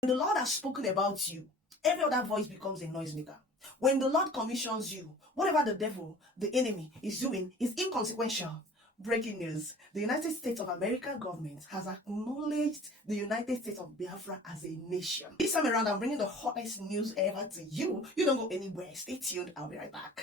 When the Lord has spoken about you, every other voice becomes a noisemaker. When the Lord commissions you, whatever the devil, the enemy, is doing is inconsequential. Breaking news. The United States of America government has acknowledged the United States of Biafra as a nation. This time around, I'm bringing the hottest news ever to you. You don't go anywhere. Stay tuned. I'll be right back.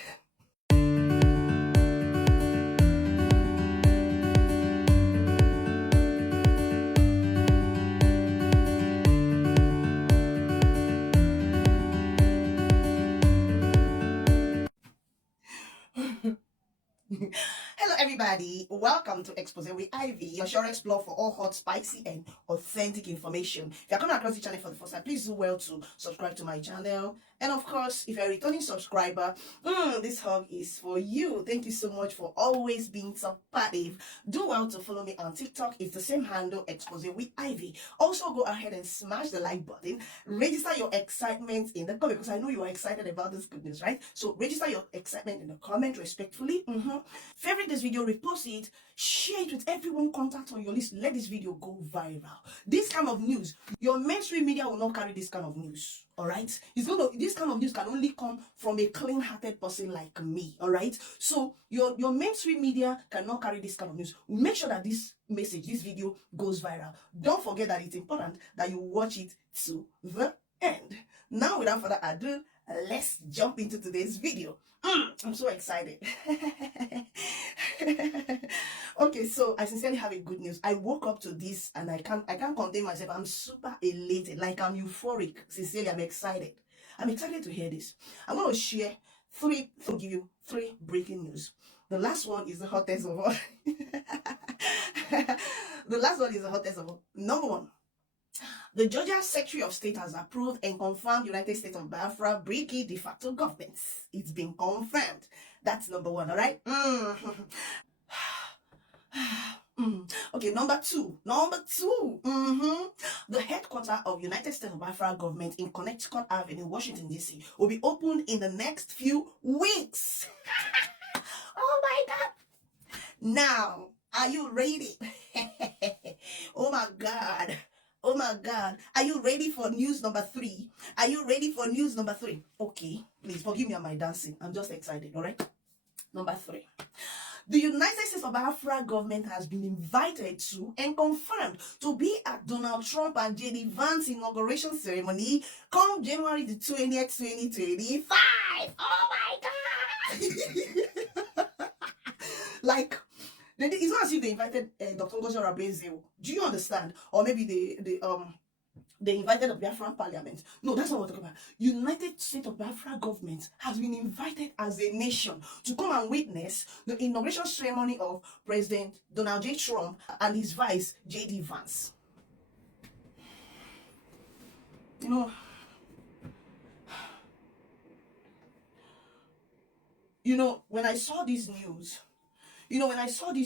Hello everybody, welcome to Expose with Ivy, your sure explore for all hot, spicy and authentic information. If you're coming across the channel for the first time, please do well to subscribe to my channel. And of course, if you're a returning subscriber, this hug is for you. Thank you so much for always being supportive. Do well to follow me on TikTok. It's the same handle, Expose with Ivy. Also go ahead and smash the like button. Register your excitement in the comment, because I know you are excited about this good news, right? So register your excitement in the comment respectfully. Favorite this video, repost it, share it with everyone contact on your list. Let this video go viral. This kind of news, your mainstream media will not carry this kind of news. All right, this kind of news can only come from a clean-hearted person like me. All right, so your mainstream media cannot carry this kind of news. Make sure that this message, this video goes viral. Don't forget that it's important that you watch it to the end. Now, without further ado, let's jump into today's video. I'm so excited. Okay, so I sincerely have a good news. I woke up to this and I can't contain myself. I'm super elated, like I'm euphoric. Sincerely, I'm excited. I'm excited to hear this. I'm going to give you three breaking news. The last one is the hottest of all. The last one is the hottest of all. Number one. The Georgia Secretary of State has approved and confirmed United States of Biafra breaking de facto governments. It's been confirmed. That's number one, all right? Okay, number two. The headquarters of United States of Biafra government in Connecticut Avenue, Washington, D.C. will be opened in the next few weeks. Oh my God. Now, are you ready? Oh my God. Oh my God. Are you ready for news number three? Are you ready for news number three? Okay, please forgive me on my dancing. I'm just excited, all right? Number three. The United States of Biafra government has been invited to and confirmed to be at Donald Trump and J.D. Vance's inauguration ceremony come January the 20th, 2025. Oh my God. Like, it's not as if they invited Dr. Ngozi Okonjo-Iweala. Do you understand? Or maybe they invited the Biafran parliament. No, that's not what I'm talking about. United States of Biafra government has been invited as a nation to come and witness the inauguration ceremony of President Donald J. Trump and his vice, J.D. Vance. When I saw this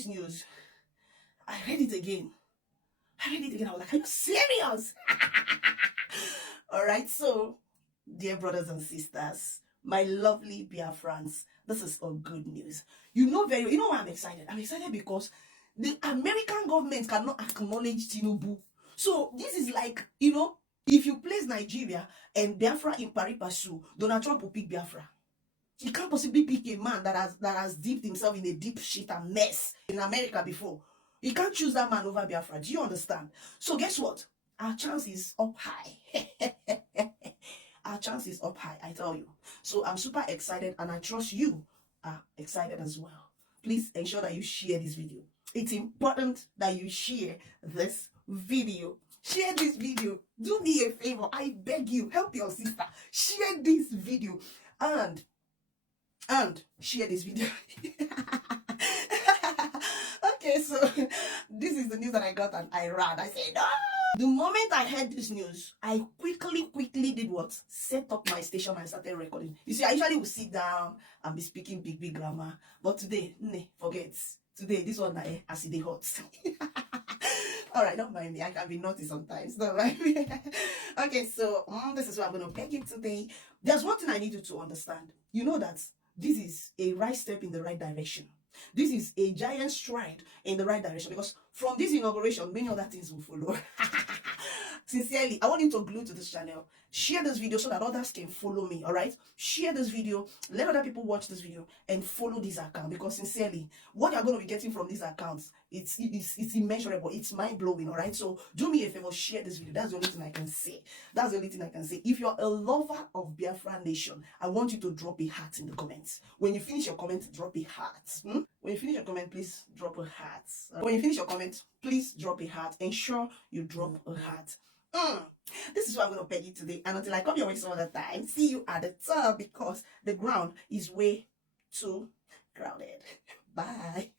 news, I read it again. I was like, are you serious? All right, so, dear brothers and sisters, my lovely Biafrans, this is all good news. You know why I'm excited? I'm excited because the American government cannot acknowledge Tinubu. So, this is like, if you place Nigeria and Biafra in pari passu, Donald Trump will pick Biafra. He can't possibly pick a man that has dipped himself in a deep shit and mess in America before. He can't choose that man over Biafra. Do you understand? So guess what? Our chance is up high. Our chance is up high, I tell you. So I'm super excited and I trust you are excited as well. Please ensure that you share this video. It's important that you share this video. Share this video. Do me a favor. I beg you. Help your sister. Share this video. And share this video. Okay, so this is the news that I got and I ran. I said, no. The moment I heard this news, I quickly did what? Set up my station and started recording. You see, I usually will sit down and be speaking big grammar. But today, forget. Today, this one, as it hot. All right, don't mind me. I can be naughty sometimes. Don't mind me. Okay, so this is what I'm going to beg you today. There's one thing I need you to understand. You know that this is a right step in the right direction. This is a giant stride in the right direction, because from this inauguration, many other things will follow. Sincerely, I want you to glue to this channel. Share this video so that others can follow me, all right? Share this video, let other people watch this video and follow this account, because sincerely, what you're going to be getting from these accounts, it's immeasurable, it's mind-blowing, all right? So do me a favor, share this video. That's the only thing I can say. That's the only thing I can say. If you're a lover of Biafra Nation, I want you to drop a heart in the comments. When you finish your comment, drop a heart. When you finish your comment, please drop a heart. When you finish your comment, please drop a heart. Ensure you drop a heart. This is what I'm going to peg you today. And until I come your way some other time, see you at the top, because the ground is way too crowded. Bye.